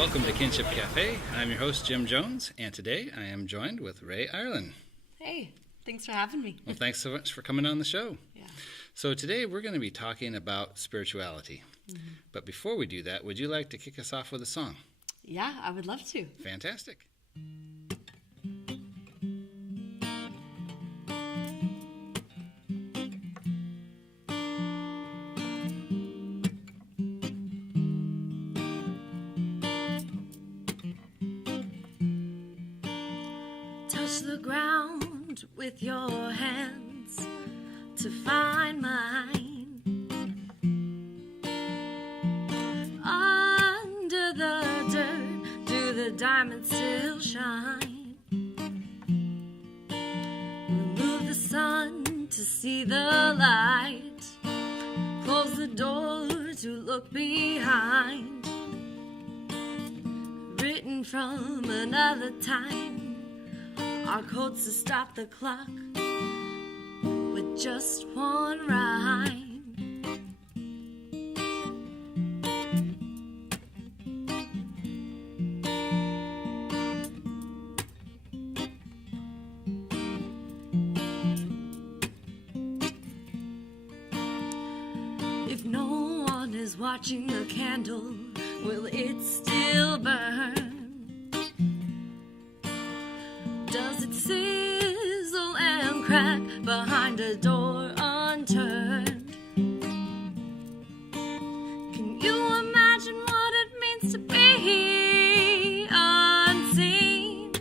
Welcome to Kinship Cafe. I'm your host, Jim Jones, and today I am joined with Rae Irelan. Hey, thanks for having me. Well, thanks so much for coming on the show. Yeah. So today we're going to be talking about spirituality. Mm-hmm. But before we do that, would you like to kick us off with a song? Yeah, I would love to. Fantastic. Touch the ground with your hands to find mine. Under the dirt, do the diamonds still shine? Remove the sun to see the light. Close the door to look behind. Written from another time. Our codes to stop the clock with just one rhyme. If no one is watching the candle, will it still burn? Does it sizzle and crack behind a door unturned? Can you imagine what it means to be unseen?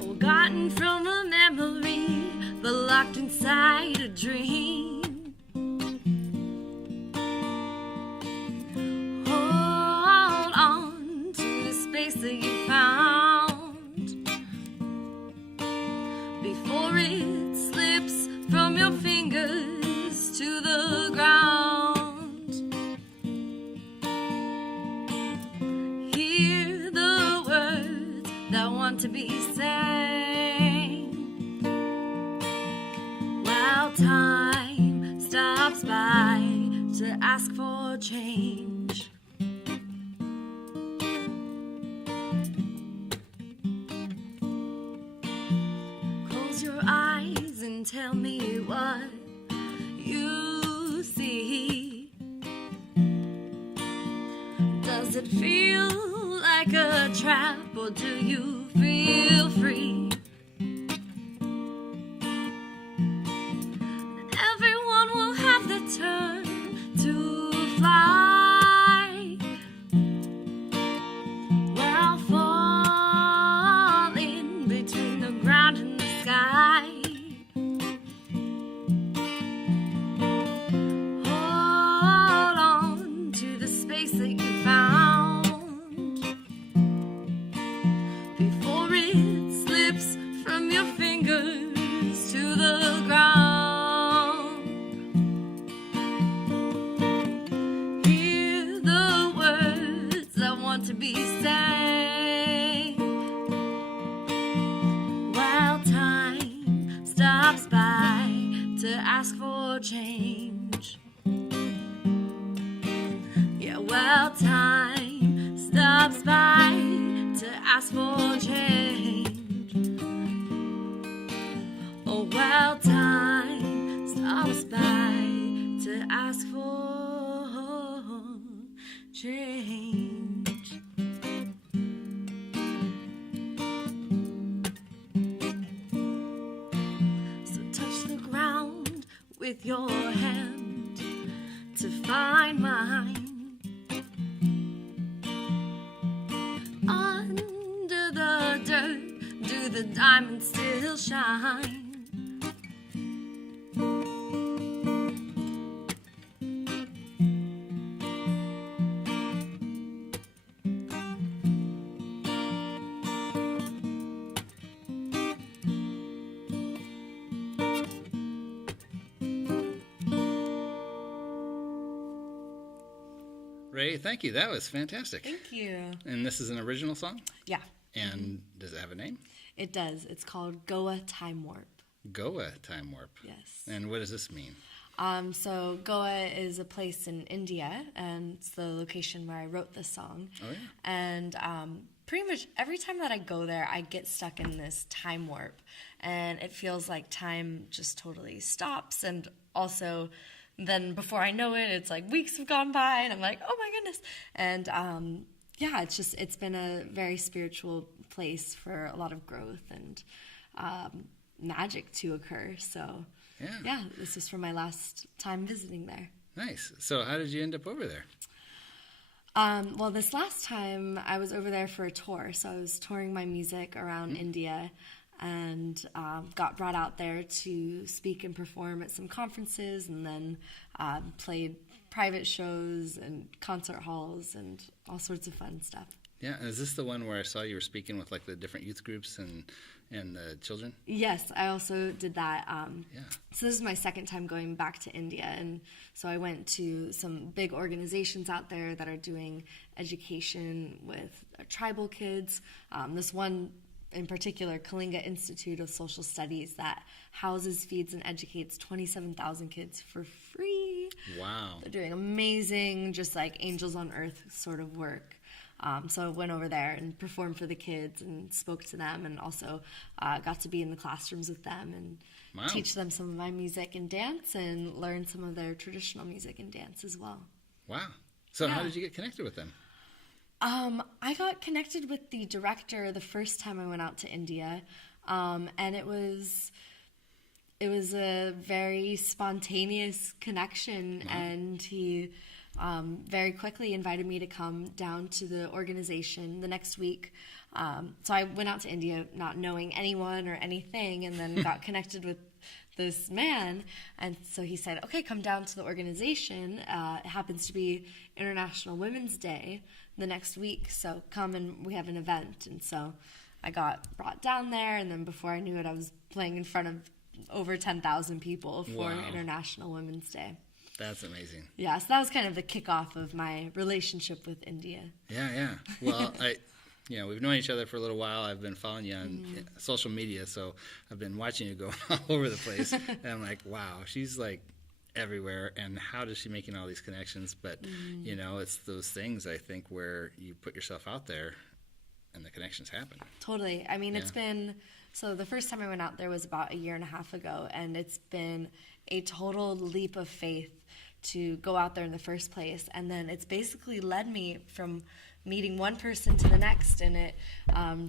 Forgotten from a memory, but locked inside a dream. That you found before it slips from your fingers to the ground. Hear the words that want to be sang while time stops by to ask for change. Your eyes and tell me what you see. Does it feel like a trap, or do you feel free? Everyone will have their turn to fly. We're all falling between the ground and sky. Hold on to the space that you found before it slips from your fingers to the ground. Hear the words that want to be said. Stops by to ask for change. Yeah, well, time stops by to ask for change. Oh, well, time stops by to ask for change. With your hand to find mine. Under the dirt, do the diamonds still shine? Rae, thank you. That was fantastic. Thank you. And this is an original song? Yeah. And does it have a name? It does. It's called Goa Time Warp. Goa Time Warp. Yes. And what does this mean? So Goa is a place in India, and it's the location where I wrote this song. Oh, yeah. And pretty much every time that I go there, I get stuck in this time warp. And it feels like time just totally stops. And also, then before I know it, it's like weeks have gone by, and I'm like, oh my goodness. And yeah, it's been a very spiritual place for a lot of growth and magic to occur. So yeah, this is from my last time visiting there. Nice. So how did you end up over there? Well, this last time I was over there for a tour. So I was touring my music around India, and got brought out there to speak and perform at some conferences, and then played private shows and concert halls and all sorts of fun stuff. Yeah, and is this the one where I saw you were speaking with like the different youth groups and the children? Yes, I also did that. Yeah. So this is my second time going back to India, and so I went to some big organizations out there that are doing education with tribal kids. This one in particular, Kalinga Institute of Social Studies, that houses, feeds, and educates 27,000 kids for free. Wow. They're doing amazing, just like angels on earth sort of work. So I went over there and performed for the kids and spoke to them, and also got to be in the classrooms with them and teach them some of my music and dance, and learn some of their traditional music and dance as well. Wow. So how did you get connected with them? I got connected with the director the first time I went out to India, and it was a very spontaneous connection, and he very quickly invited me to come down to the organization the next week. So I went out to India not knowing anyone or anything, and then got connected with this man, and so he said, okay, come down to the organization. It happens to be International Women's Day the next week, so come and we have an event. And so I got brought down there, and then before I knew it, I was playing in front of over 10,000 people for International Women's Day. That's amazing. Yeah, so that was kind of the kickoff of my relationship with India. Yeah. Well, we've known each other for a little while. I've been following you on social media, so I've been watching you go all over the place. And I'm like, wow, she's like everywhere, and how does she making all these connections? But, it's those things, I think, where you put yourself out there and the connections happen. Totally. I mean, it's been... So the first time I went out there was about a year and a half ago, and it's been a total leap of faith to go out there in the first place. And then it's basically led me from meeting one person to the next, and it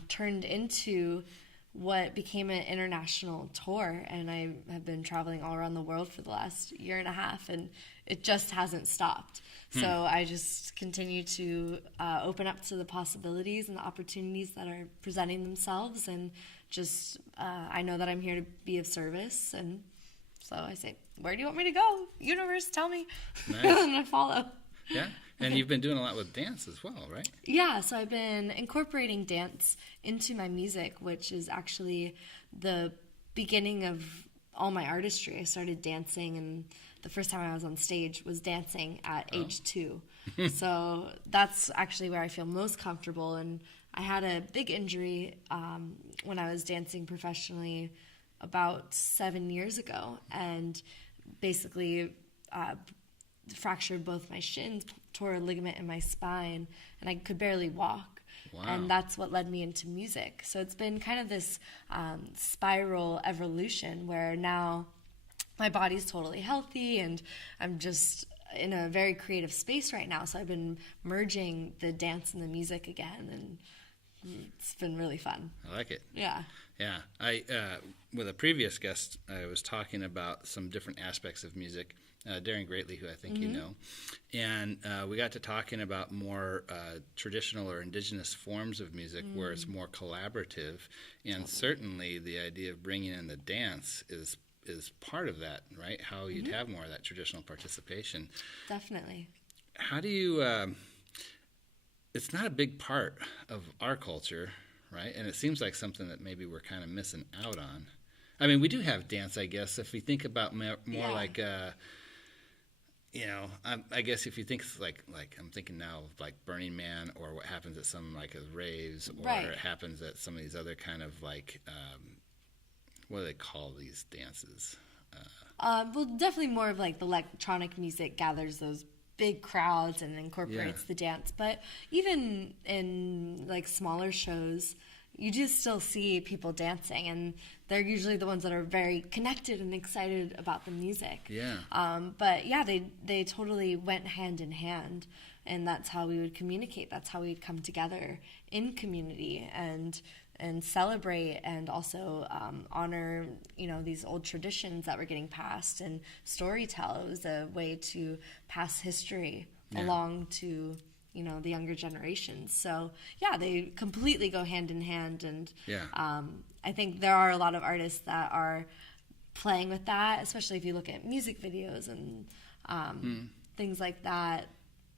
turned into what became an international tour. And I have been traveling all around the world for the last year and a half, and it just hasn't stopped. So I just continue to open up to the possibilities and the opportunities that are presenting themselves, and just I know that I'm here to be of service, and so I say, where do you want me to go? Universe, tell me. Nice. I'm going to follow. Yeah, and you've been doing a lot with dance as well, right? Yeah, so I've been incorporating dance into my music, which is actually the beginning of all my artistry. I started dancing, and the first time I was on stage was dancing at age 2. So that's actually where I feel most comfortable. And I had a big injury when I was dancing professionally about 7 years ago, and basically fractured both my shins, tore a ligament in my spine, and I could barely walk. Wow. And that's what led me into music. So it's been kind of this spiral evolution where now my body's totally healthy, and I'm just in a very creative space right now. So I've been merging the dance and the music again, and it's been really fun. I like it. Yeah. Yeah. I with a previous guest, I was talking about some different aspects of music, Darren Greatly, who I think you know, and we got to talking about more traditional or indigenous forms of music where it's more collaborative, and certainly the idea of bringing in the dance is part of that, right? How you'd have more of that traditional participation. Definitely. How do you it's not a big part of our culture, right? And it seems like something that maybe we're kind of missing out on. I mean, we do have dance, I guess, if we think about more like, I guess if you think like I'm thinking now of like Burning Man, or what happens at some like raves, or it happens at some of these other kind of like, what do they call these dances? Well, definitely more of like the electronic music gathers those big crowds and incorporates the dance. But even in like smaller shows, you do still see people dancing, and they're usually the ones that are very connected and excited about the music. Yeah. But yeah, they totally went hand in hand, and that's how we would communicate. That's how we'd come together in community and celebrate and also honor, these old traditions that were getting passed and storytell. It was a way to pass history along to the younger generations. So yeah, they completely go hand in hand, and I think there are a lot of artists that are playing with that, especially if you look at music videos and things like that.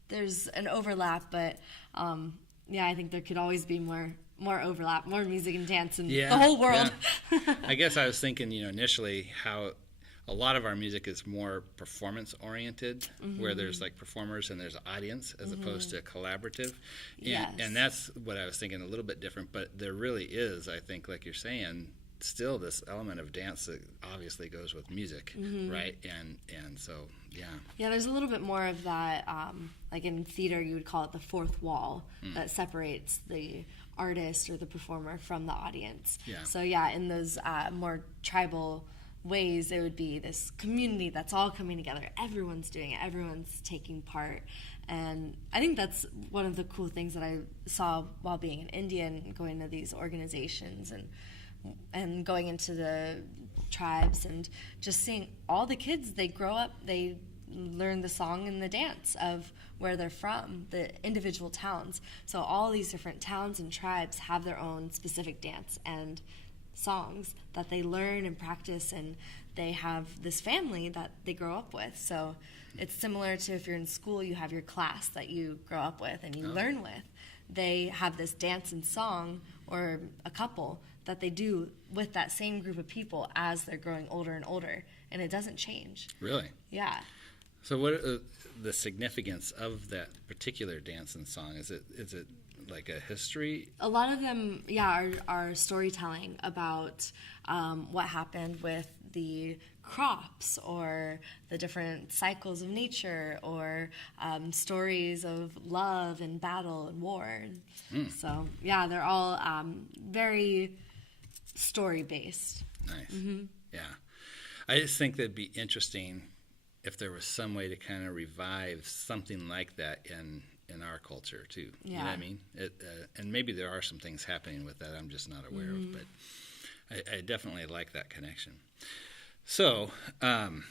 There's an overlap, but I think there could always be more overlap, more music and dance in the whole world. Yeah. I guess I was thinking, initially how a lot of our music is more performance oriented, where there's like performers and there's an audience as opposed to collaborative. And that's what I was thinking, a little bit different, but there really is, I think, like you're saying, still this element of dance that obviously goes with music, right? And so, yeah, there's a little bit more of that, like in theater you would call it the fourth wall that separates the artist or the performer from the audience. So in those more tribal ways, it would be this community that's all coming together. Everyone's doing it. Everyone's taking part. And I think that's one of the cool things that I saw while being in India and going to these organizations and going into the tribes and just seeing all the kids. They grow up, they learn the song and the dance of where they're from, the individual towns. So all these different towns and tribes have their own specific dance and songs that they learn and practice, and they have this family that they grow up with. So it's similar to if you're in school, you have your class that you grow up with and you learn with. They have this dance and song, or a couple, that they do with that same group of people as they're growing older and older, and it doesn't change. Really? Yeah. So what are the significance of that particular dance and song? Is it like a history? A lot of them, are storytelling about what happened with the crops or the different cycles of nature, or stories of love and battle and war. So, they're all very story-based. Nice. Yeah. I just think that'd be interesting if there was some way to kind of revive something like that in our culture too. You know what I mean? And maybe there are some things happening with that I'm just not aware of, but I definitely like that connection. So one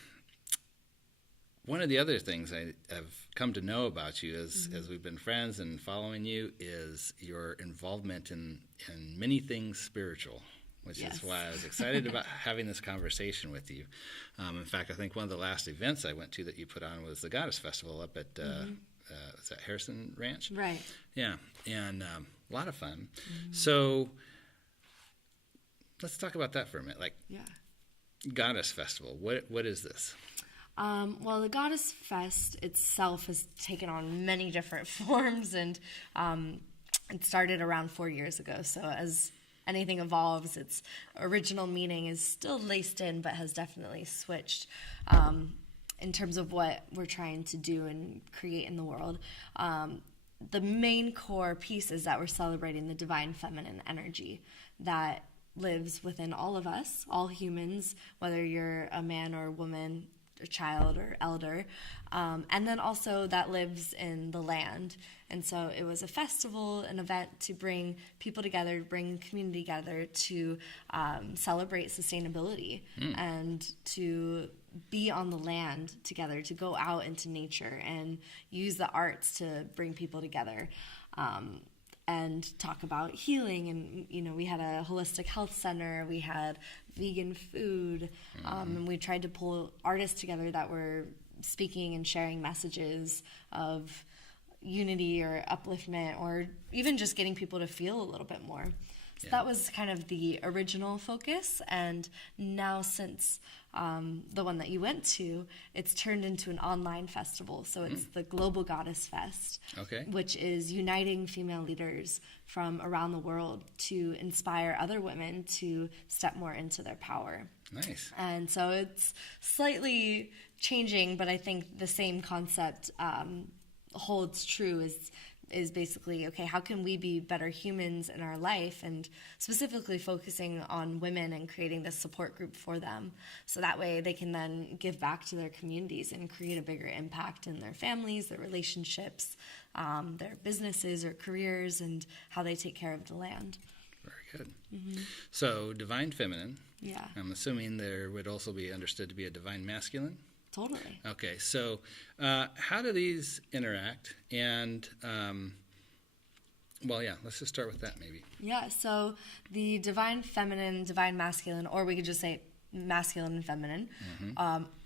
of the other things I have come to know about you as we've been friends and following you is your involvement in many things spiritual, which is why I was excited about having this conversation with you. In fact, I think one of the last events I went to that you put on was the Goddess Festival up at is that Harrison Ranch? Right. Yeah, and a lot of fun. So let's talk about that for a minute. Goddess Festival, what is this? Well, the Goddess Fest itself has taken on many different forms, and it started around 4 years ago. So as anything evolves, its original meaning is still laced in, but has definitely switched in terms of what we're trying to do and create in the world. The main core piece is that we're celebrating the divine feminine energy that lives within all of us, all humans, whether you're a man or a woman, a child or elder, and then also that lives in the land. And so it was a festival, an event to bring people together, bring community together to celebrate sustainability and to be on the land together, to go out into nature and use the arts to bring people together. And talk about healing, and we had a holistic health center, we had vegan food, and we tried to pull artists together that were speaking and sharing messages of unity or upliftment, or even just getting people to feel a little bit more. So that was kind of the original focus, and now since the one that you went to, it's turned into an online festival. So it's the Global Goddess Fest, which is uniting female leaders from around the world to inspire other women to step more into their power. Nice. And so it's slightly changing, but I think the same concept holds true, is basically, okay, how can we be better humans in our life, and specifically focusing on women and creating this support group for them, so that way they can then give back to their communities and create a bigger impact in their families, their relationships, their businesses or careers, and how they take care of the land. Very good. Mm-hmm. So divine feminine. Yeah. I'm assuming there would also be understood to be a divine masculine. Totally. Okay, so how do these interact? And, let's just start with that maybe. Yeah, so the divine feminine, divine masculine, or we could just say masculine and feminine,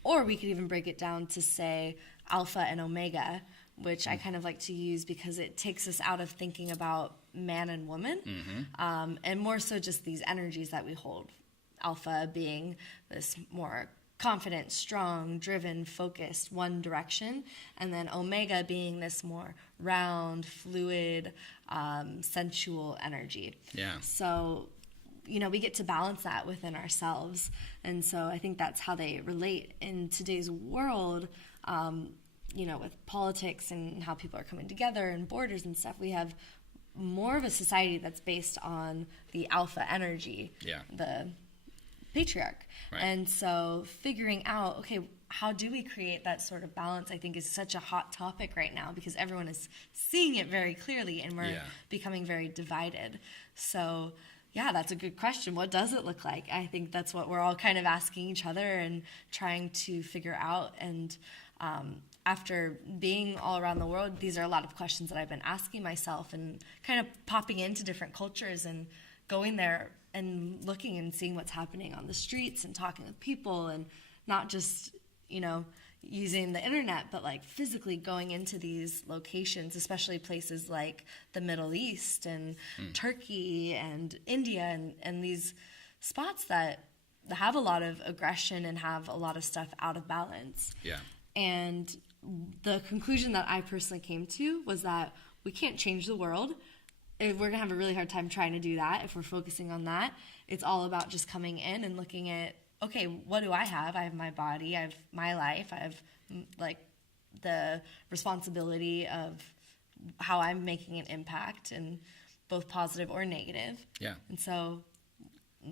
or we could even break it down to say alpha and omega, which I kind of like to use because it takes us out of thinking about man and woman, and more so just these energies that we hold. Alpha being this more confident, strong, driven, focused, one direction, and then omega being this more round, fluid, sensual energy. Yeah. So, we get to balance that within ourselves, and so I think that's how they relate in today's world. With politics and how people are coming together and borders and stuff, we have more of a society that's based on the alpha energy, the patriarch. Right. And so figuring out, okay, how do we create that sort of balance, I think is such a hot topic right now, because everyone is seeing it very clearly and we're becoming very divided. So that's a good question. What does it look like? I think that's what we're all kind of asking each other and trying to figure out. And after being all around the world, these are a lot of questions that I've been asking myself and kind of popping into different cultures and going there and looking and seeing what's happening on the streets and talking with people, and not just, using the internet, but like physically going into these locations, especially places like the Middle East and Turkey and India and these spots that have a lot of aggression and have a lot of stuff out of balance. Yeah. And the conclusion that I personally came to was that we can't change the world. We're going to have a really hard time trying to do that if we're focusing on that. It's all about just coming in and looking at, okay, what do I have? I have my body, I have my life, I have the responsibility of how I'm making an impact, and both positive or negative. Yeah. And so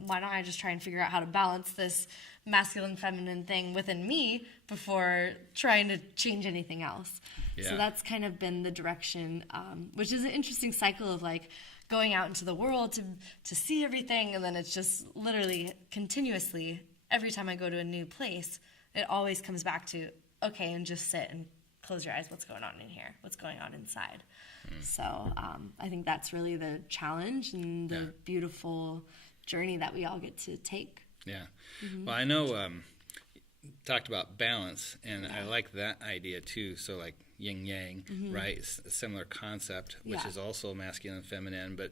why don't I just try and figure out how to balance this masculine feminine thing within me before trying to change anything else. So that's kind of been the direction, which is an interesting cycle of like going out into the world to see everything, and then it's just literally continuously every time I go to a new place, it always comes back to, okay, and just sit and close your eyes. What's going on in here? What's going on inside? So I think that's really the challenge and the beautiful journey that we all get to take. Yeah. Well, I know talked about balance, and I like that idea too. So like yin yang, right? A similar concept, which is also masculine and feminine. But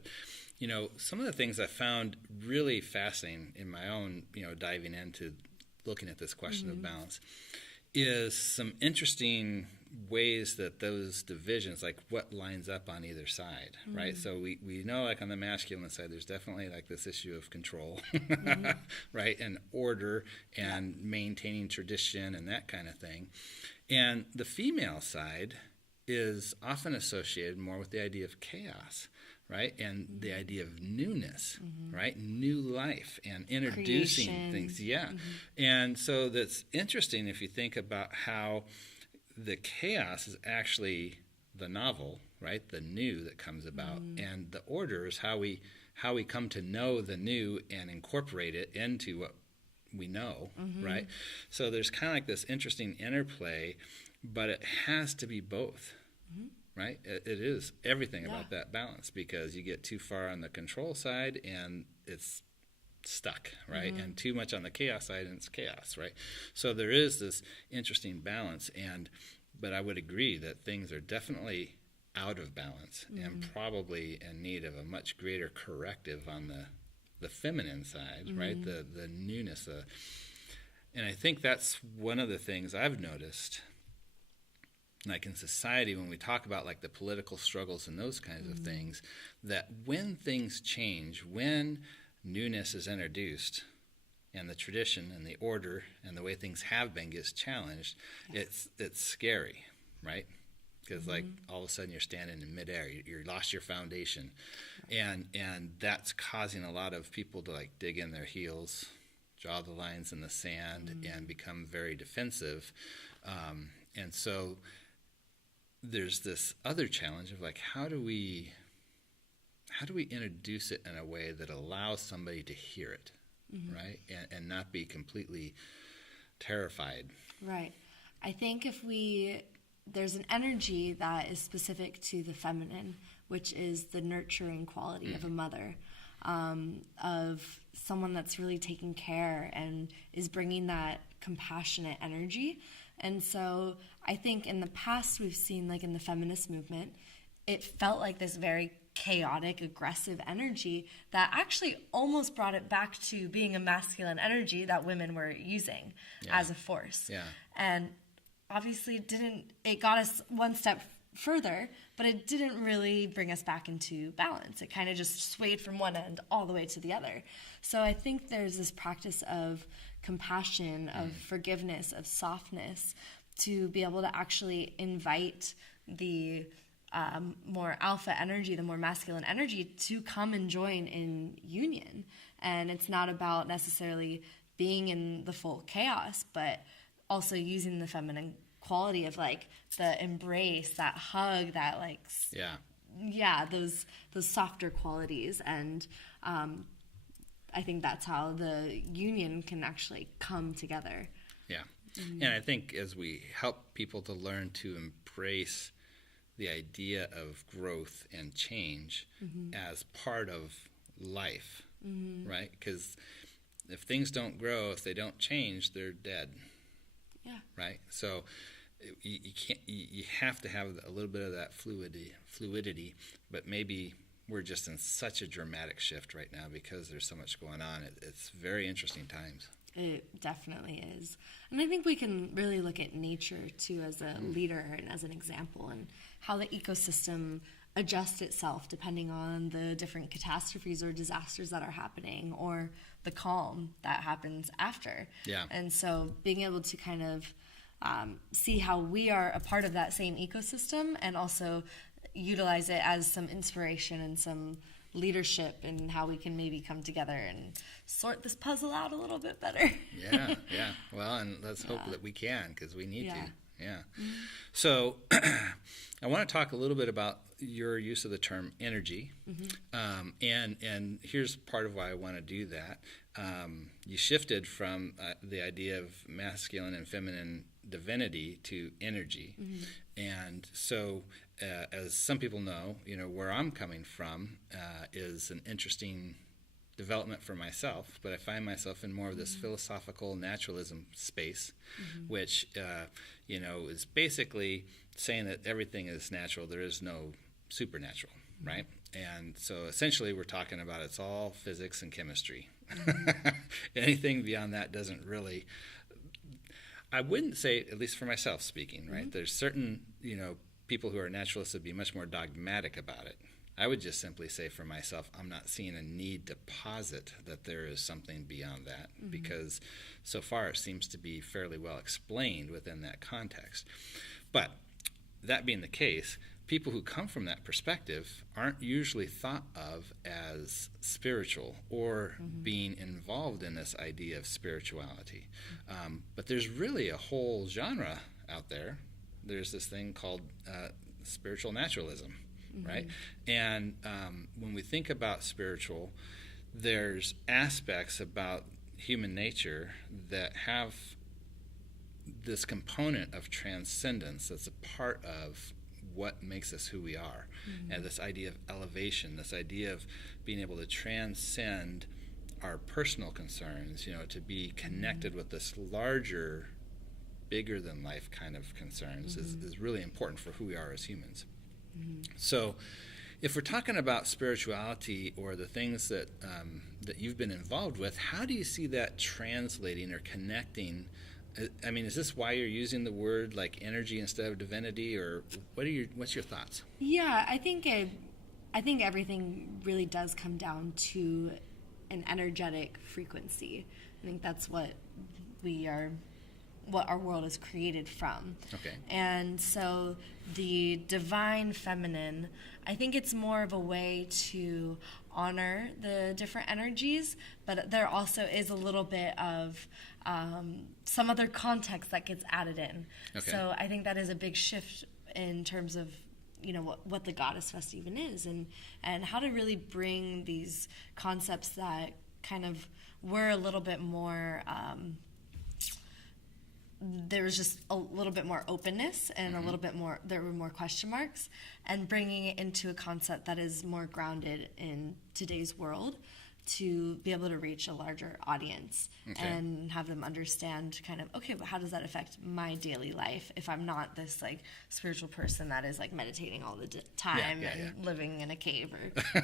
some of the things I found really fascinating in my own diving into looking at this question of balance is some interesting ways that those divisions, like what lines up on either side, right? So we know, like on the masculine side, there's definitely like this issue of control, right, and order and maintaining tradition and that kind of thing. And the female side is often associated more with the idea of chaos, right, and the idea of newness, right, new life and introducing things, and so that's interesting if you think about how the chaos is actually the novel, right, the new that comes about, and the order is how we come to know the new and incorporate it into what we know, right? So there's kind of like this interesting interplay, but it has to be both. Right? It is everything about that balance, because you get too far on the control side and it's stuck, right? And too much on the chaos side and it's chaos, right? So there is this interesting balance, but I would agree that things are definitely out of balance and probably in need of a much greater corrective on the feminine side, right? The newness. And I think that's one of the things I've noticed, like in society, when we talk about like the political struggles and those kinds of things, that when things change, when newness is introduced, and the tradition and the order and the way things have been gets challenged, it's scary, right? Because like all of a sudden you're standing in midair, you lost your foundation, and that's causing a lot of people to like dig in their heels, draw the lines in the sand, and become very defensive, and so there's this other challenge of like how do we introduce it in a way that allows somebody to hear it, right, and not be completely terrified. Right. I think there's an energy that is specific to the feminine, which is the nurturing quality of a mother, of someone that's really taking care and is bringing that compassionate energy. And so I think in the past we've seen, like in the feminist movement, it felt like this very chaotic, aggressive energy that actually almost brought it back to being a masculine energy that women were using as a force. Yeah. And obviously it got us one step further, but it didn't really bring us back into balance. It kind of just swayed from one end all the way to the other. So I think there's this practice of compassion, of forgiveness, of softness, to be able to actually invite the more alpha energy, the more masculine energy, to come and join in union. And it's not about necessarily being in the full chaos, but also using the feminine quality of like the embrace, that hug, that like those softer qualities. And I think that's how the union can actually come together. Yeah. And I think as we help people to learn to embrace the idea of growth and change as part of life, right? Because if things don't grow, if they don't change, they're dead. Yeah. Right. So you can't. You have to have a little bit of that fluidity. But maybe we're just in such a dramatic shift right now because there's so much going on. It's very interesting times. It definitely is. And I think we can really look at nature too as a leader and as an example, and how the ecosystem adjusts itself depending on the different catastrophes or disasters that are happening, or the calm that happens after. Yeah. And so being able to kind of see how we are a part of that same ecosystem, and also utilize it as some inspiration and some leadership, and how we can maybe come together and sort this puzzle out a little bit better. Yeah. Well, and let's hope that we can, because we need to. Yeah. So I want to talk a little bit about your use of the term energy. And here's part of why I want to do that. You shifted from the idea of masculine and feminine divinity to energy. And so as some people know, where I'm coming from is an interesting development for myself, but I find myself in more of this philosophical naturalism space, which is basically saying that everything is natural. There is no supernatural, right? And so essentially we're talking about it's all physics and chemistry. Anything beyond that doesn't really, I wouldn't say, at least for myself speaking, right? There's certain, people who are naturalists would be much more dogmatic about it. I would just simply say for myself, I'm not seeing a need to posit that there is something beyond that, because so far it seems to be fairly well explained within that context. But that being the case, people who come from that perspective aren't usually thought of as spiritual or being involved in this idea of spirituality. But there's really a whole genre out there. There's this thing called spiritual naturalism. Right? And when we think about spiritual, there's aspects about human nature that have this component of transcendence that's a part of what makes us who we are. And this idea of elevation, this idea of being able to transcend our personal concerns, to be connected with this larger, bigger than life kind of concerns is really important for who we are as humans. So if we're talking about spirituality or the things that that you've been involved with, how do you see that translating or connecting? I mean, is this why you're using the word like energy instead of divinity, or what's your thoughts? Yeah, I think everything really does come down to an energetic frequency. I think that's what our world is created from. Okay. And so the divine feminine, I think it's more of a way to honor the different energies, but there also is a little bit of some other context that gets added in. Okay. So I think that is a big shift in terms of what the Goddess Fest even is, and how to really bring these concepts that kind of were a little bit more there was just a little bit more openness and a little bit more, there were more question marks, and bringing it into a concept that is more grounded in today's world to be able to reach a larger audience and have them understand kind of, okay, but how does that affect my daily life if I'm not this like spiritual person that is like meditating all the time and living in a cave or,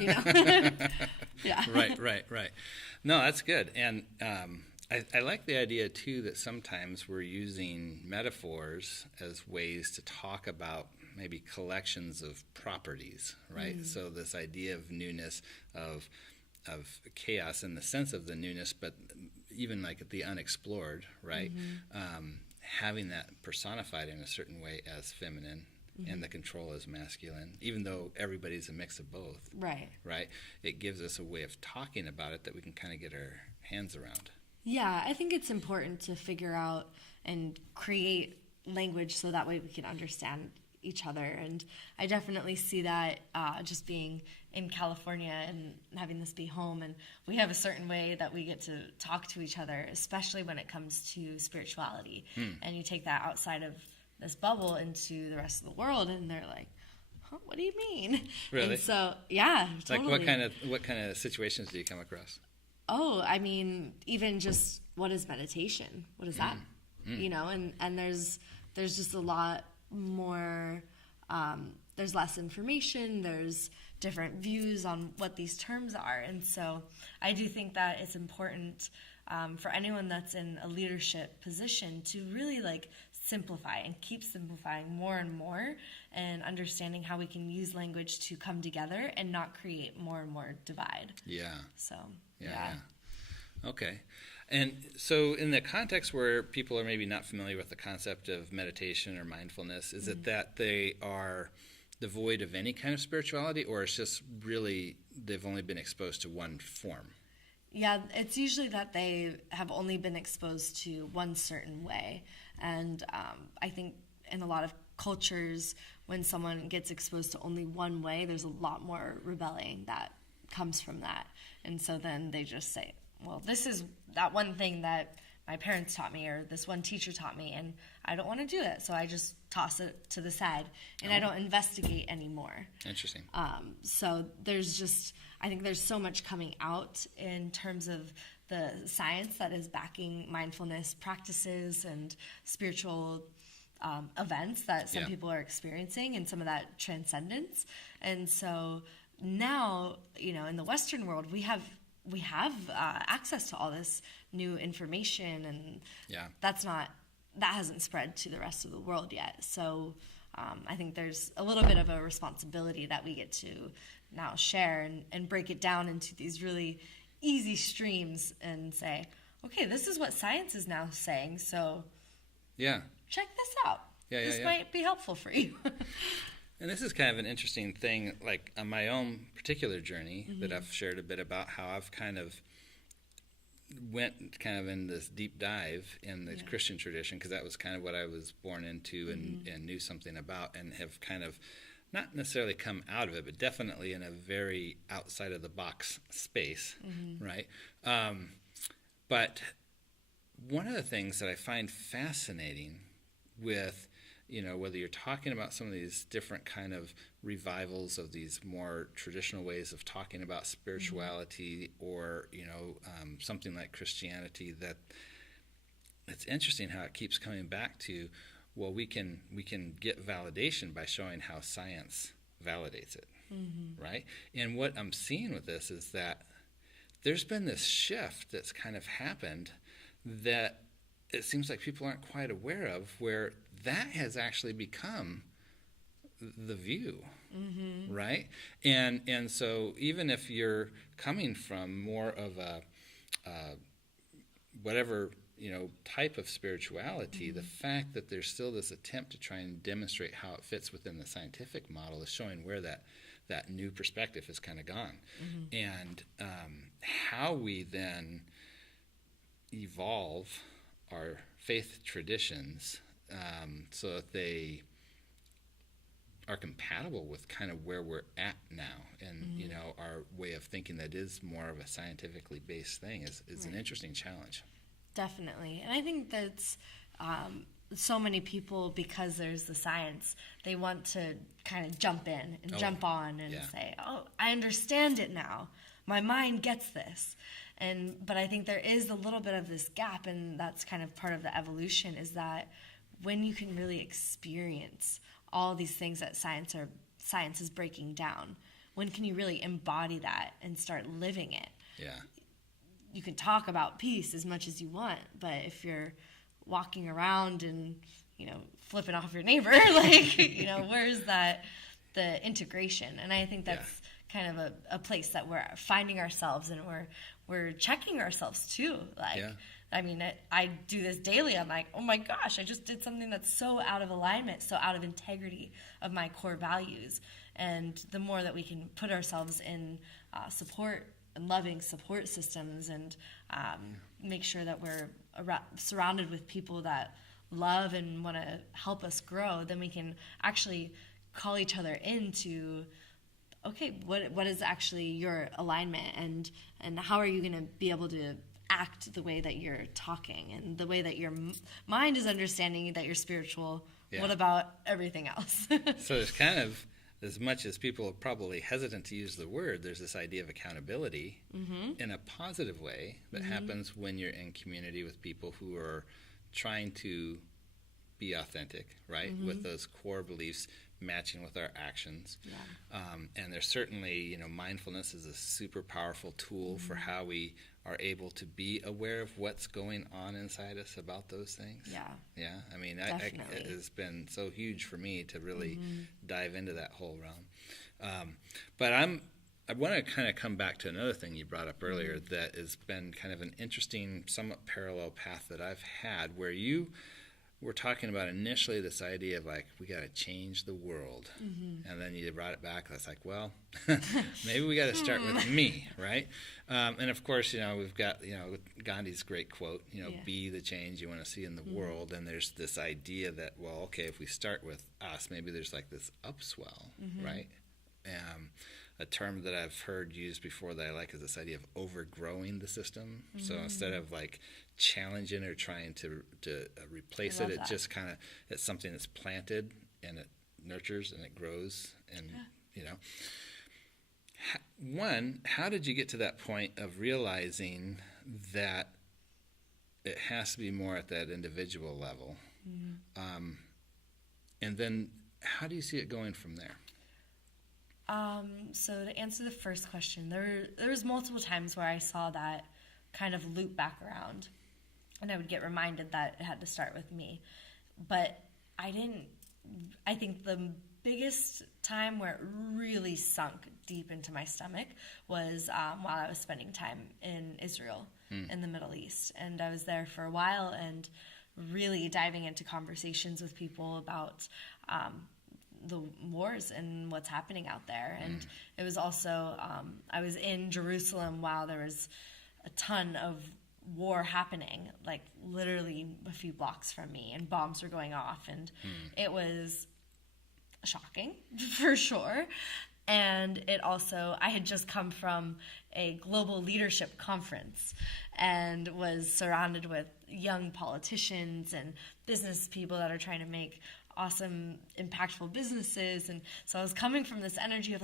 Yeah. Right. No, that's good. And I like the idea, too, that sometimes we're using metaphors as ways to talk about maybe collections of properties, right? So this idea of newness, of chaos in the sense of the newness, but even like the unexplored, right? Having that personified in a certain way as feminine and the control as masculine, even though everybody's a mix of both. Right? It gives us a way of talking about it that we can kind of get our hands around. Yeah, I think it's important to figure out and create language so that way we can understand each other. And I definitely see that just being in California and having this be home. And we have a certain way that we get to talk to each other, especially when it comes to spirituality. And you take that outside of this bubble into the rest of the world, and they're like, huh, what do you mean? Really? And so, yeah, totally. Like what kind of situations do you come across? Oh, I mean, even just what is meditation? What is that? And there's just a lot more, there's less information, there's different views on what these terms are. And so I do think that it's important for anyone that's in a leadership position to really like simplify and keep simplifying more and more, and understanding how we can use language to come together and not create more and more divide. Yeah. So, yeah. Okay. And so in the context where people are maybe not familiar with the concept of meditation or mindfulness, is it that they are devoid of any kind of spirituality, or it's just really they've only been exposed to one form? Yeah, it's usually that they have only been exposed to one certain way. And I think in a lot of cultures, when someone gets exposed to only one way, there's a lot more rebelling that comes from that. And so then they just say, well, this is that one thing that my parents taught me, or this one teacher taught me, and I don't want to do it, so I just toss it to the side, and I don't investigate anymore. Interesting. So I think there's so much coming out in terms of the science that is backing mindfulness practices and spiritual events that some people are experiencing, and some of that transcendence. And so now, in the Western world, we have access to all this new information, and that hasn't spread to the rest of the world yet. So I think there's a little bit of a responsibility that we get to now share and break it down into these really easy streams and say, okay, this is what science is now saying, so check this out. This might be helpful for you. And this is kind of an interesting thing, like on my own particular journey that I've shared a bit about, how I've kind of went kind of in this deep dive in the Christian tradition, because that was kind of what I was born into and knew something about, and have kind of not necessarily come out of it, but definitely in a very outside of the box space, right? But one of the things that I find fascinating with, whether you're talking about some of these different kind of revivals of these more traditional ways of talking about spirituality, or, something like Christianity, that it's interesting how it keeps coming back to, well, we can get validation by showing how science validates it, right? And what I'm seeing with this is that there's been this shift that's kind of happened that it seems like people aren't quite aware of, where that has actually become the view, right? And so even if you're coming from more of a whatever type of spirituality, the fact that there's still this attempt to try and demonstrate how it fits within the scientific model is showing where that new perspective has kind of gone, and how we then evolve our faith traditions so that they are compatible with kind of where we're at now, and our way of thinking that is more of a scientifically based thing is an interesting challenge. Definitely. And I think that's so many people, because there's the science, they want to kind of jump in and jump on and say, oh, I understand it now. My mind gets this. But I think there is a little bit of this gap, and that's kind of part of the evolution, is that when you can really experience all these things that science is breaking down, when can you really embody that and start living it? Yeah. You can talk about peace as much as you want, but if you're walking around and, flipping off your neighbor, where's the integration? And I think that's kind of a place that we're finding ourselves, and we're checking ourselves too. I mean, I do this daily. I'm like, oh my gosh, I just did something that's so out of alignment, so out of integrity of my core values. And the more that we can put ourselves in support and loving support systems, and make sure that we're surrounded with people that love and want to help us grow, then we can actually call each other into, okay, what is actually your alignment, and how are you going to be able to act the way that you're talking, and the way that your mind is understanding that you're spiritual. What about everything else? So there's kind of, as much as people are probably hesitant to use the word, there's this idea of accountability in a positive way that happens when you're in community with people who are trying to be authentic, right? With those core beliefs matching with our actions. And there's certainly, mindfulness is a super powerful tool for how we are able to be aware of what's going on inside us about those things. Yeah. I mean, it has been so huge for me to really dive into that whole realm. But I want to kind of come back to another thing you brought up earlier that has been kind of an interesting, somewhat parallel path that I've had, where you were talking about initially this idea of we got to change the world. And then you brought it back. I was like, well, maybe we got to start with me, right? And of course, we've got, Gandhi's great quote, be the change you want to see in the world. And there's this idea that, well, okay, if we start with us, maybe there's this upswell, right? A term that I've heard used before that I like is this idea of overgrowing the system. So instead of challenging or trying to replace it, it just kind of, it's something that's planted and it nurtures and it grows. And one, how did you get to that point of realizing that it has to be more at that individual level? And then how do you see it going from there? So to answer the first question, there was multiple times where I saw that kind of loop back around, and I would get reminded that it had to start with me. But I think the biggest time where it really sunk deep into my stomach was while I was spending time in Israel, in the Middle East. And I was there for a while and really diving into conversations with people about the wars and what's happening out there. And it was also, I was in Jerusalem while there was a ton of war happening, literally a few blocks from me, and bombs were going off, and it was shocking for sure. And it also, I had just come from a global leadership conference and was surrounded with young politicians and business people that are trying to make awesome, impactful businesses. And so I was coming from this energy of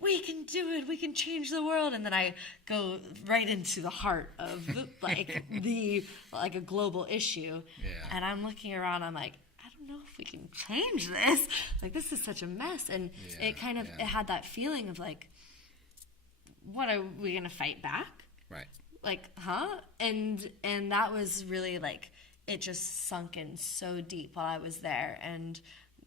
we can do it, we can change the world. And then I go right into the heart of a global issue. And I'm looking around, I'm like, I don't don't know if we can change this. Like, this is such a mess. And it kind of, it had that feeling of like, what, are we going to fight back? Right. Like, huh? And that was really like, it just sunk in so deep while I was there. And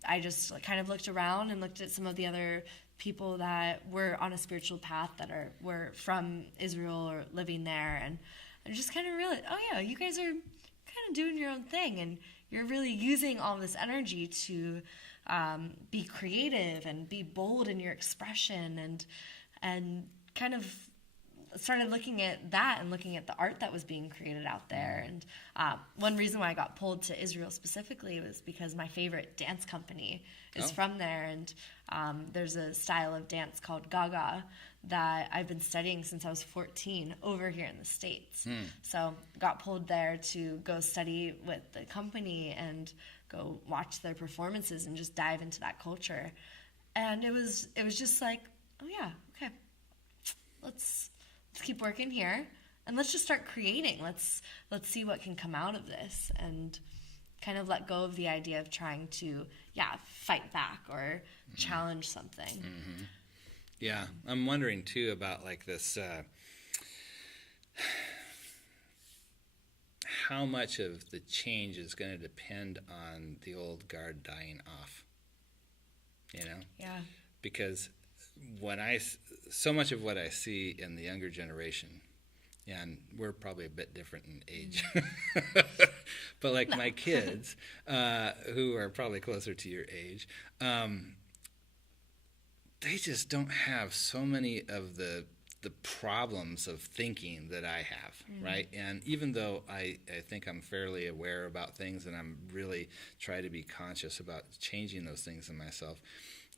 I just kind of looked around and looked at some of the other people that were on a spiritual path that were from Israel or living there. And I just kind of realized, oh yeah, you guys are kind of doing your own thing. And you're really using all this energy to be creative and be bold in your expression, and kind of started looking at that and looking at the art that was being created out there. And one reason why I got pulled to Israel specifically was because my favorite dance company is from there. And there's a style of dance called Gaga that I've been studying since I was 14 over here in the States. So got pulled there to go study with the company and go watch their performances and just dive into that culture. And it was just like, oh yeah, okay, let's keep working here and let's just start creating. Let's see what can come out of this, and kind of let go of the idea of trying to fight back or challenge something. Yeah, I'm wondering too about like this, how much of the change is going to depend on the old guard dying off, you know? Yeah. Because so much of what I see in the younger generation, and we're probably a bit different in age, but like my kids, who are probably closer to your age, they just don't have so many of the problems of thinking that I have, right? And even though I think I'm fairly aware about things and I'm really try to be conscious about changing those things in myself,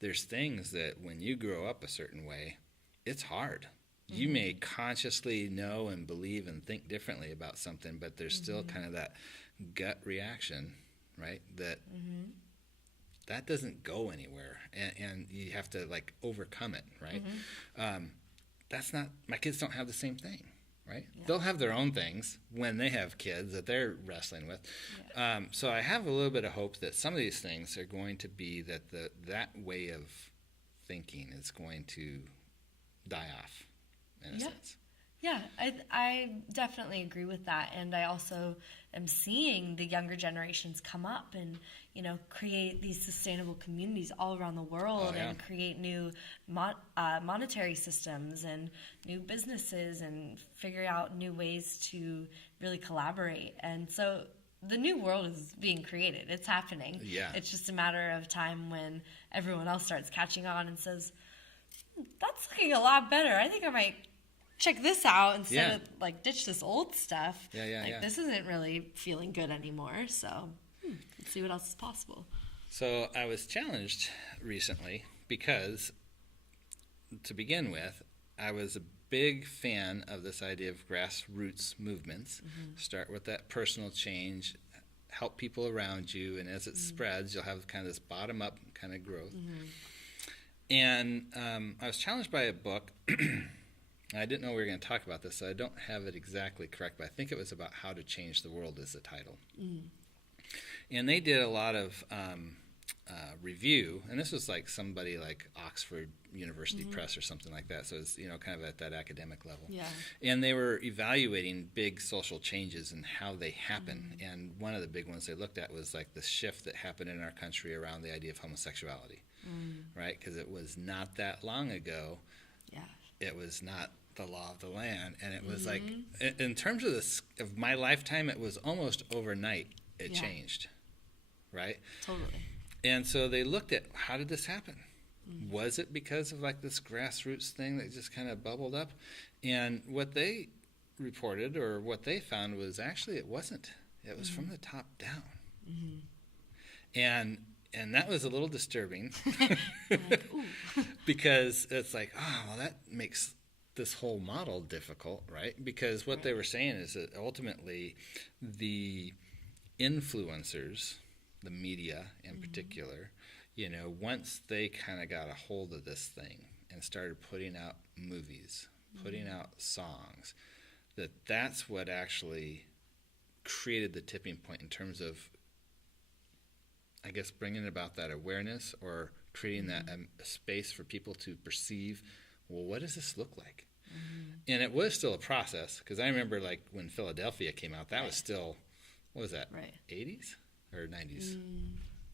there's things that when you grow up a certain way, it's hard. You may consciously know and believe and think differently about something, but there's still kind of that gut reaction, right? That doesn't go anywhere, and you have to like overcome it, right? That's not, my kids don't have the same thing, right? Yeah. They'll have their own things when they have kids that they're wrestling with. Yeah. So I have a little bit of hope that some of these things are going to be that that way of thinking is going to die off in a sense. Yeah, I definitely agree with that. And I also am seeing the younger generations come up and, create these sustainable communities all around the world and create new monetary systems and new businesses and figure out new ways to really collaborate. And so the new world is being created. It's happening. Yeah. It's just a matter of time when everyone else starts catching on and says, that's looking a lot better. I think I might check this out instead of like ditch this old stuff. This isn't really feeling good anymore. So let's see what else is possible. So I was challenged recently because, to begin with, I was a big fan of this idea of grassroots movements. Start with that personal change, help people around you, and as it spreads, you'll have kind of this bottom-up kind of growth. And I was challenged by a book. I didn't know we were going to talk about this, so I don't have it exactly correct, but I think it was about how to change the world is the title. And they did a lot of review, and this was like somebody like Oxford University Press or something like that, so it's kind of at that academic level. Yeah. And they were evaluating big social changes and how they happen, and one of the big ones they looked at was like the shift that happened in our country around the idea of homosexuality, right? Because it was not that long ago. Yeah. It was not the law of the land, and it was like, in terms of of my lifetime, it was almost overnight it changed, right? Totally. And so they looked at, how did this happen? Was it because of like this grassroots thing that just kind of bubbled up? And what they reported, or what they found, was actually it wasn't. It was from the top down. And that was a little disturbing because it's like, oh, well, that makes this whole model difficult, right? Because what they were saying is that ultimately the influencers, the media in particular, once they kind of got a hold of this thing and started putting out movies, putting out songs, that's what actually created the tipping point in terms of I guess, bringing about that awareness or creating that a space for people to perceive, well, what does this look like? And it was still a process, because I remember like when Philadelphia came out, that was still, what was that, 80s or 90s?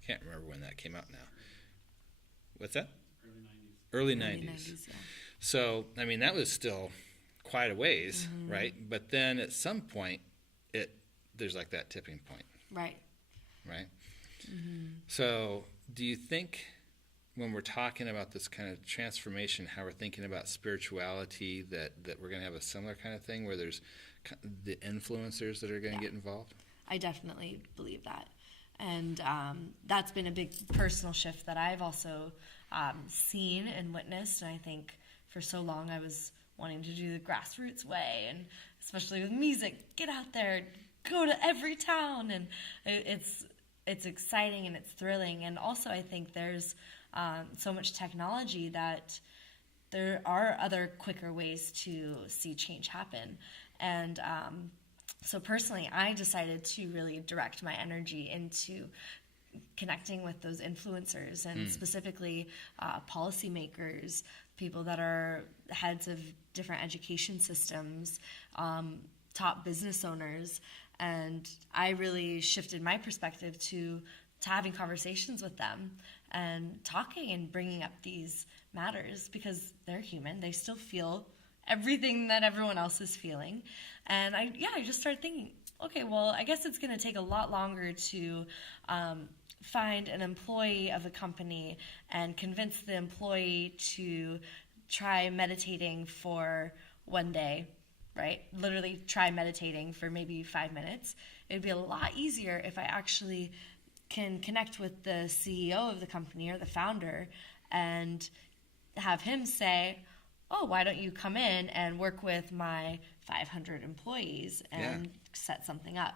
Can't remember when that came out now. What's that? Early 90s. Yeah. So, I mean, that was still quite a ways, right? But then at some point, there's like that tipping point. Right. So do you think when we're talking about this kind of transformation, how we're thinking about spirituality, that we're going to have a similar kind of thing where there's the influencers that are going to get involved? I definitely believe that. And that's been a big personal shift that I've also seen and witnessed. And I think for so long I was wanting to do the grassroots way, and especially with music, get out there, go to every town. And it's exciting and it's thrilling. And also I think there's so much technology that there are other quicker ways to see change happen. And so personally, I decided to really direct my energy into connecting with those influencers, and specifically policymakers, people that are heads of different education systems, top business owners. And I really shifted my perspective to having conversations with them and talking and bringing up these matters, because they're human. They still feel everything that everyone else is feeling. And I just started thinking, okay, well, I guess it's going to take a lot longer to find an employee of a company and convince the employee to try meditating for one day, right? Literally try meditating for maybe 5 minutes. It'd be a lot easier if I actually can connect with the CEO of the company or the founder and have him say, oh, why don't you come in and work with my 500 employees and set something up?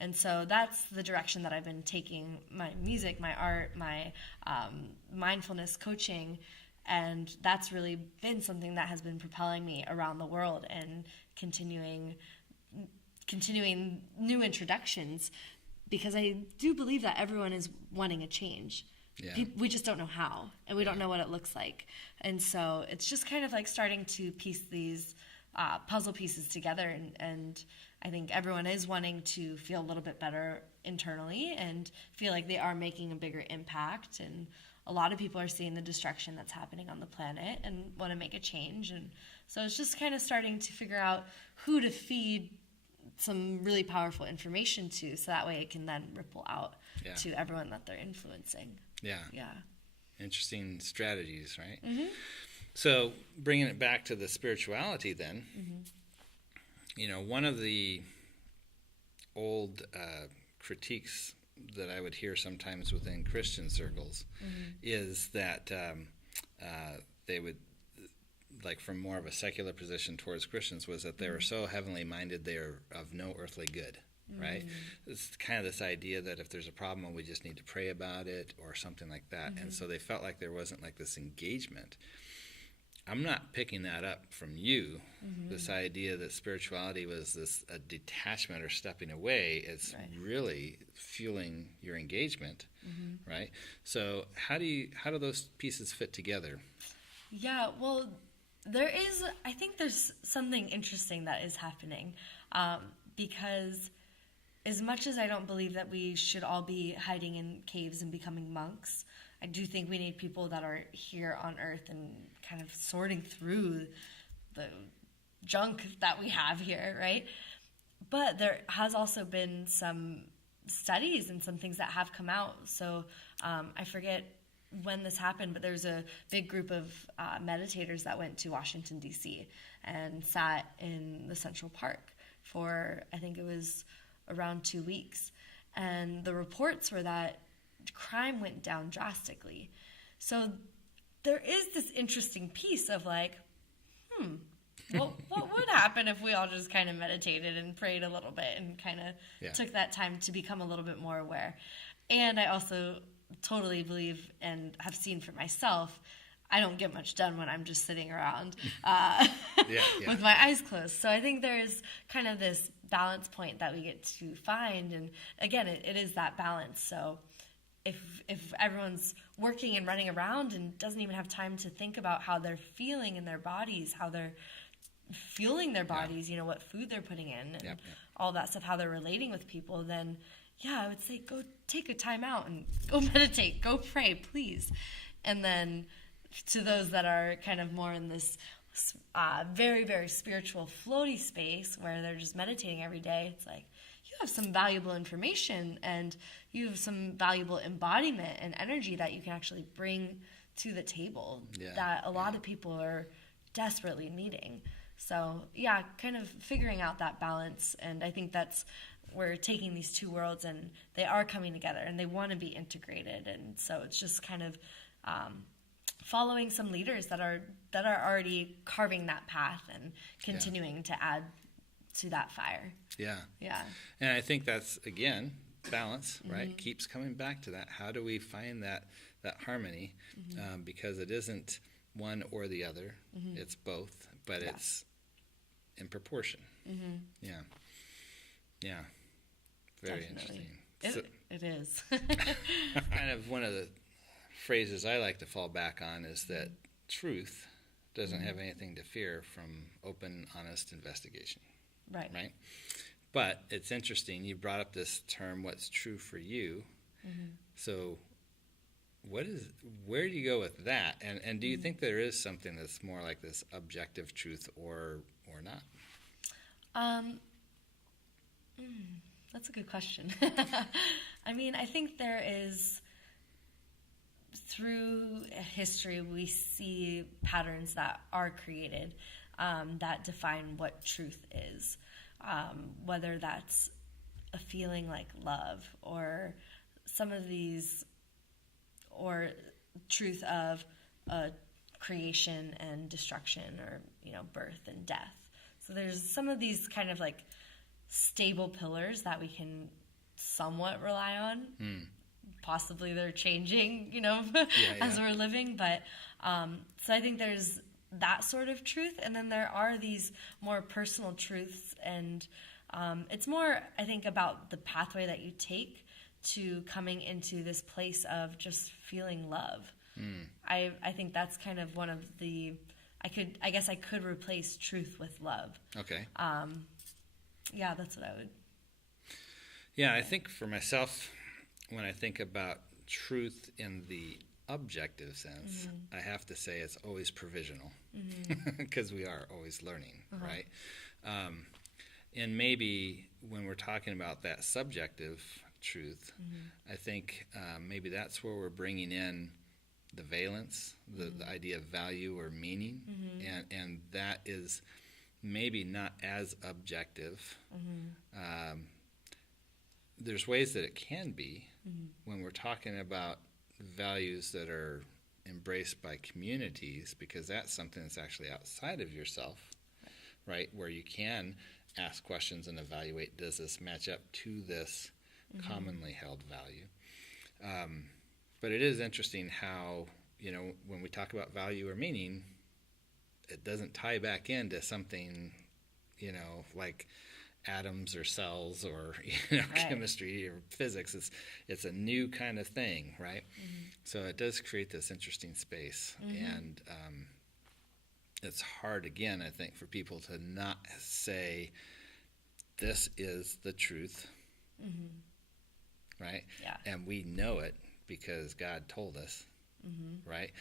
And so that's the direction that I've been taking my music, my art, my mindfulness coaching. And that's really been something that has been propelling me around the world and continuing new introductions, because I do believe that everyone is wanting a change. Yeah. We just don't know how, and we don't know what it looks like. And so it's just kind of like starting to piece these puzzle pieces together. And I think everyone is wanting to feel a little bit better internally and feel like they are making a bigger impact. And a lot of people are seeing the destruction that's happening on the planet and want to make a change. And so it's just kind of starting to figure out who to feed some really powerful information to, so that way it can then ripple out to everyone that they're influencing. Yeah. Interesting strategies, right? So bringing it back to the spirituality then, one of the old critiques that I would hear sometimes within Christian circles is that they would, like from more of a secular position towards Christians, was that they were so heavenly minded they are of no earthly good, right? It's kind of this idea that if there's a problem, we just need to pray about it or something like that. And so they felt like there wasn't like this engagement. I'm not picking that up from you, this idea that spirituality was a detachment or stepping away. It's really fueling your engagement, right? So how do those pieces fit together? Yeah, well, I think there's something interesting that is happening, because as much as I don't believe that we should all be hiding in caves and becoming monks, I do think we need people that are here on earth and kind of sorting through the junk that we have here, right? But there has also been some studies and some things that have come out. So I forget when this happened, but there's a big group of meditators that went to Washington, D.C. and sat in the Central Park for, I think it was around 2 weeks. And the reports were that crime went down drastically. So there is this interesting piece of like, well, what would happen if we all just kind of meditated and prayed a little bit and kind of took that time to become a little bit more aware? And I also totally believe and have seen for myself, I don't get much done when I'm just sitting around with my eyes closed. So I think there's kind of this balance point that we get to find. And again, it is that balance. So if everyone's working and running around and doesn't even have time to think about how they're feeling in their bodies, how they're fueling their bodies, what food they're putting in, and all that stuff, how they're relating with people, then I would say go take a time out and go meditate, go pray, please. And then to those that are kind of more in this very, very spiritual floaty space where they're just meditating every day, it's like you have some valuable information and you have some valuable embodiment and energy that you can actually bring to the table that a lot of people are desperately needing. So kind of figuring out that balance. And I think we're taking these two worlds and they are coming together and they want to be integrated. And so it's just kind of following some leaders that are already carving that path and continuing to add to that fire. Yeah. And I think that's, again, balance, right? Keeps coming back to that. How do we find that harmony? Because it isn't one or the other. It's both, but it's in proportion. Yeah. Very Definitely. interesting. It is. Kind of one of the phrases I like to fall back on is that truth doesn't have anything to fear from open, honest investigation. Right? But it's interesting. You brought up this term, what's true for you. So where do you go with that? And do you think there is something that's more like this objective truth or not? That's a good question. I mean, I think there is, through history, we see patterns that are created that define what truth is, whether that's a feeling like love or some of these, or truth of creation and destruction, or birth and death. So there's some of these kind of like stable pillars that we can somewhat rely on. Possibly they're changing, as we're living. But so I think there's that sort of truth. And then there are these more personal truths. And it's more, I think, about the pathway that you take to coming into this place of just feeling love. I think that's kind of one of the, I guess I could replace truth with love. Okay. That's what I would. Yeah, I think for myself, when I think about truth in the objective sense, I have to say it's always provisional, because we are always learning, right? And maybe when we're talking about that subjective truth, I think maybe that's where we're bringing in the valence, the idea of value or meaning, and that is maybe not as objective. There's ways that it can be when we're talking about values that are embraced by communities, because that's something that's actually outside of yourself, right? Where you can ask questions and evaluate, does this match up to this commonly held value? But it is interesting how, when we talk about value or meaning, it doesn't tie back into something, like atoms or cells or chemistry or physics. It's a new kind of thing, right? So it does create this interesting space, and it's hard, again, I think, for people to not say this is the truth, right? And we know it because God told us, right?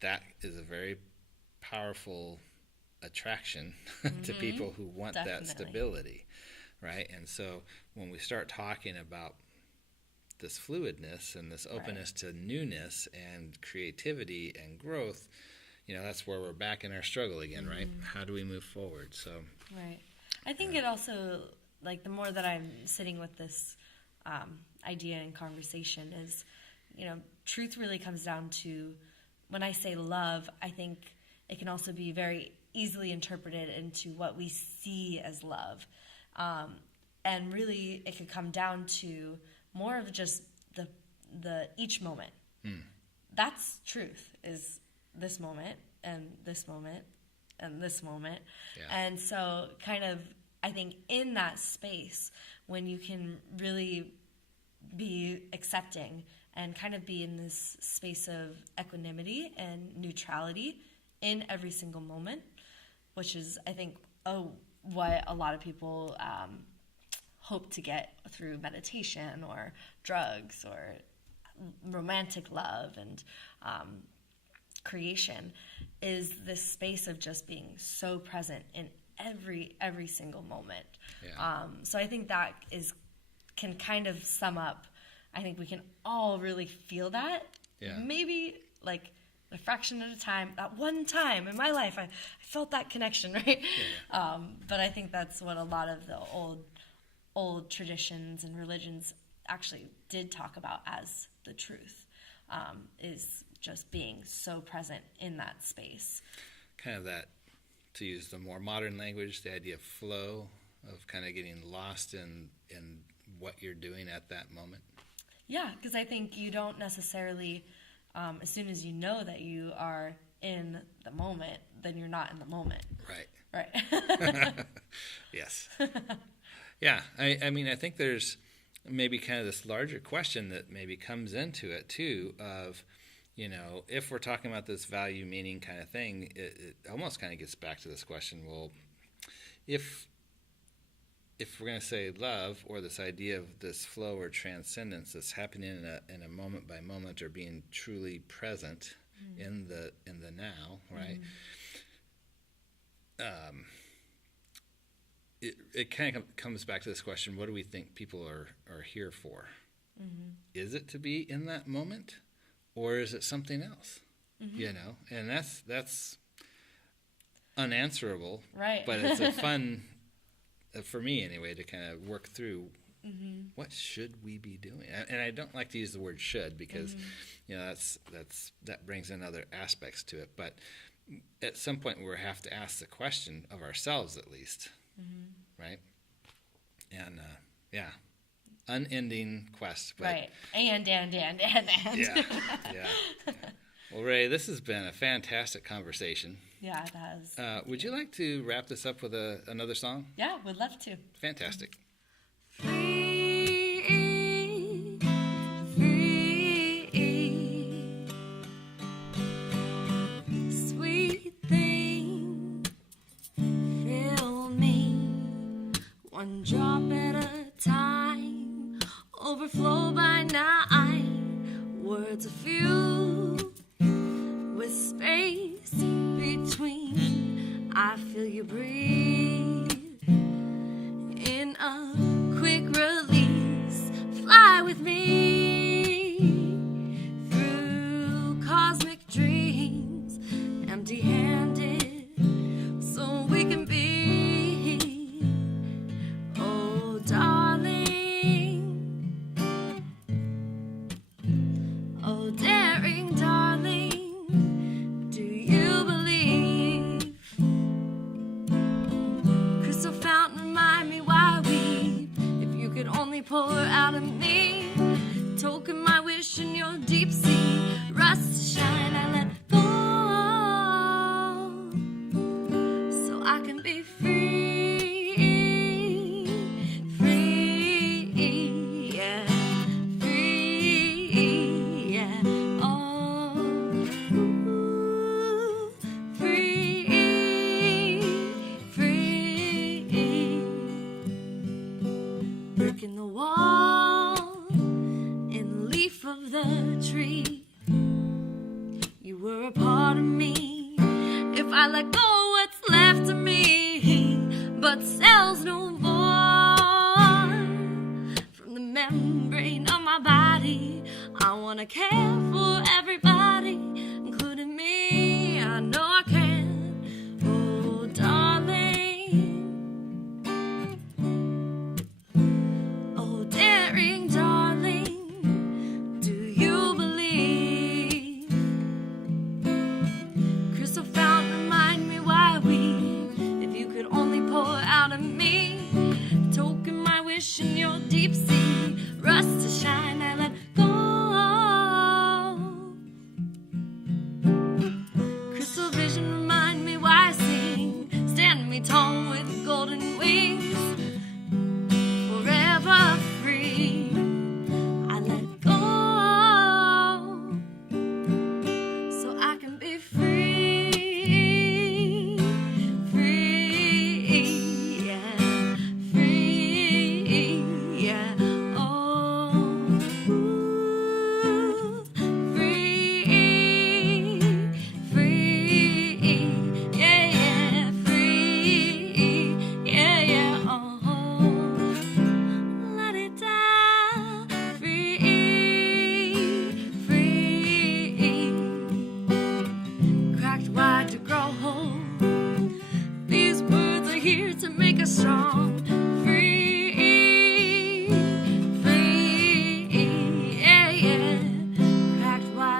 That is a very powerful attraction to people who want that stability, right? And so when we start talking about this fluidness and this openness to newness and creativity and growth, that's where we're back in our struggle again, right? How do we move forward? So I think it also, like, the more that I'm sitting with this idea and conversation is, truth really comes down to, when I say love, I think it can also be very easily interpreted into what we see as love. And really, it could come down to more of just the each moment. That's truth, is this moment and this moment and this moment. And so kind of, I think in that space, when you can really be accepting and kind of be in this space of equanimity and neutrality in every single moment, which is, I think, what a lot of people hope to get through meditation or drugs or romantic love and creation, is this space of just being so present in every single moment. Yeah. So I think that can kind of sum up. I think we can all really feel that. Yeah. Maybe like a fraction at a time. That one time in my life, I felt that connection, right? Yeah. But I think that's what a lot of the old traditions and religions actually did talk about as the truth, is just being so present in that space. Kind of that, to use the more modern language, the idea of flow, of kind of getting lost in what you're doing at that moment. Yeah, because I think you don't necessarily, as soon as you know that you are in the moment, then you're not in the moment. Right. Yes. Yeah, I mean, I think there's maybe kind of this larger question that maybe comes into it too of, you know, if we're talking about this value meaning kind of thing, it almost kind of gets back to this question, well, if we're going to say love, or this idea of this flow or transcendence that's happening in a moment by moment, or being truly present in the now, right? It kind of comes back to this question: what do we think people are here for? Is it to be in that moment, or is it something else? You know, and that's unanswerable, right? But it's a fun. For me anyway, to kind of work through what should we be doing, and I don't like to use the word "should" because you know that brings in other aspects to it. But at some point, we have to ask the question of ourselves, at least, right? And unending quest. But, right. And. Yeah. Well, Rae, this has been a fantastic conversation. Yeah, it has. Would you like to wrap this up with another song? Yeah, would love to. Fantastic. Free, sweet thing, fill me, one drop at a time, overflow by night, words are few, with space between, I feel you breathe, in a quick release, fly with me, through cosmic dreams, empty-handed, so we can be, oh darling, oh daring darling, do you believe? Crystal fountain, remind me why weep. If you could only pour out of me, token my wish in your deep sea, rust to shine, I let go, so I can be free, free, yeah, free, yeah, oh, ooh, free, free, breaking the wall in leaf of the tree. You were a part of me. If I let go, what's left of me? But cells no more. From the membrane of my body, I wanna care for everybody, including me. I know I can. Oh, darling. Oh, daring darling, do you believe? Crystal fountain, remind me why we, if you could only pour out of me, token my wish in your deep sea, rust to shine, I let go,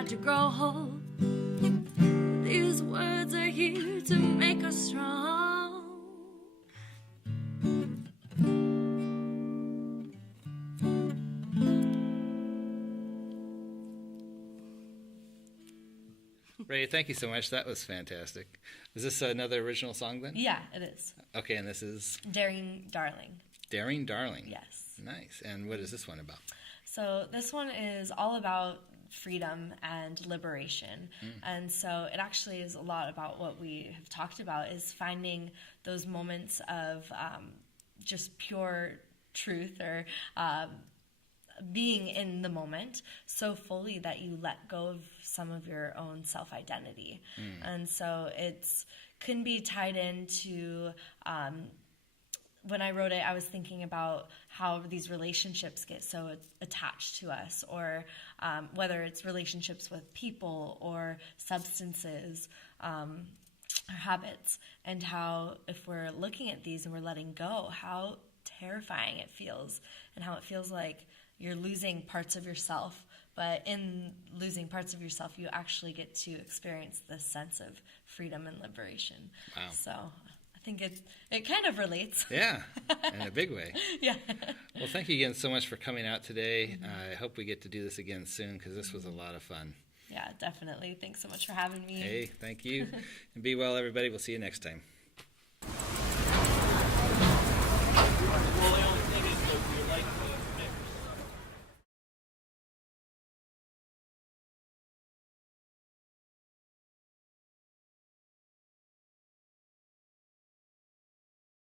had to grow. These words are here to make us strong. Rae, thank you so much. That was fantastic. Is this another original song then? Yeah, it is. Okay, and this is? Daring Darling. Daring Darling. Yes. Nice. And what is this one about? So this one is all about freedom and liberation. And so it actually is a lot about what we have talked about, is finding those moments of just pure truth, or being in the moment so fully that you let go of some of your own self-identity. And so it's can be tied into when I wrote it, I was thinking about how these relationships get so attached to us, or whether it's relationships with people or substances or habits, and how if we're looking at these and we're letting go, how terrifying it feels, and how it feels like you're losing parts of yourself. But in losing parts of yourself, you actually get to experience this sense of freedom and liberation. Wow. So I think it kind of relates. Yeah, in a big way. Yeah. Well, thank you again so much for coming out today. I hope we get to do this again soon, because this was a lot of fun. Yeah, definitely. Thanks so much for having me. Hey, thank you. And be well, everybody. We'll see you next time.